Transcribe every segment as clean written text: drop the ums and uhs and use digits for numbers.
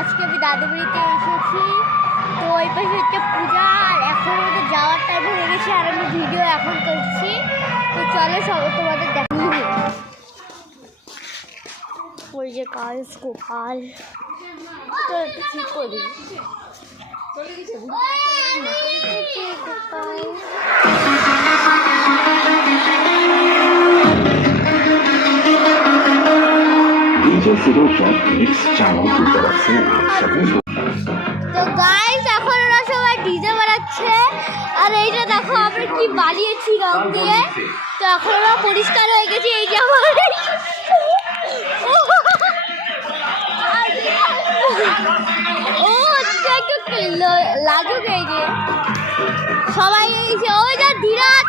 আজকে আমি দাদু বাড়িতে এসেছি। তো ওই পাশে হচ্ছে পূজা, আর এখন আমাদের যাওয়ার টাইম হয়ে গেছে, আর আমি ভিডিও এখন করছি। তো চলো সব তোমাদের দেখো। ওই যে কাল গোপাল, তো একটু ঠিক করি। তো গাইস এখন ওরা সবাই ডিজে বাজাচ্ছে, আর এইটা দেখো আমরা কি বানিয়েছি রং দিয়ে। তো এখন ওরা পরিষ্কার হয়ে গেছে। এই যে আমার ও হচ্ছে একটু লাজুক। এই যে সবাই এই যে ওই যে ধীরাজ,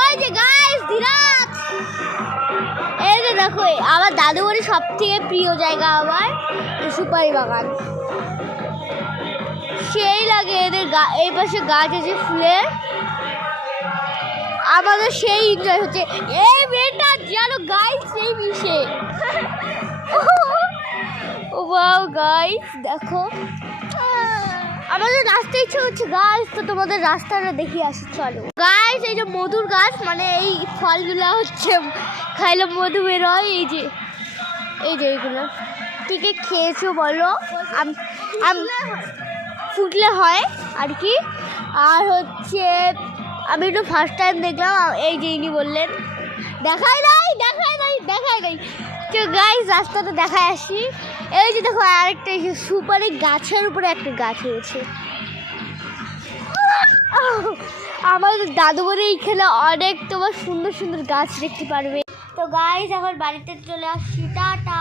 ওই যে গাইস ধীরাজ, এই যে দেখো আমার দাদু বাড়ির সব থেকে প্রিয় জায়গা আমার সুপারি বাগান। সেই লাগে এদের এই পাশে গাছ আছে ফুলের, আমাদের সেই এনজয় হচ্ছে। এই মেয়েটা জানো গাইস সেই মিশে ওয়াও গাইস দেখো আমাদের রাস্তা ইচ্ছে হচ্ছে গাইস। তো তোমাদের রাস্তাটা দেখিয়ে আসি চলো গাইস। এই যে মধুর গাছ, মানে এই ফলগুলা হচ্ছে খাইলে মধু বের হয়। এই যে এইগুলো ঠিক খেয়েছো বলো? ফুটলে হয় আর কি। আর হচ্ছে আমি একটু ফার্স্ট টাইম দেখলাম, এই যে ইনি বললেন দেখাই নাই। তো গাইস রাস্তাটা দেখায় আসি। এই যে দেখো আরেকটা সুপারি গাছের উপরে একটা গাছ হয়েছে। আমাদের দাদু বাড়ি এইখানে অনেক তোমার সুন্দর সুন্দর গাছ দেখতে পারবে। তো গাইস এখন বাড়িতে চলে আসছি, টাটা।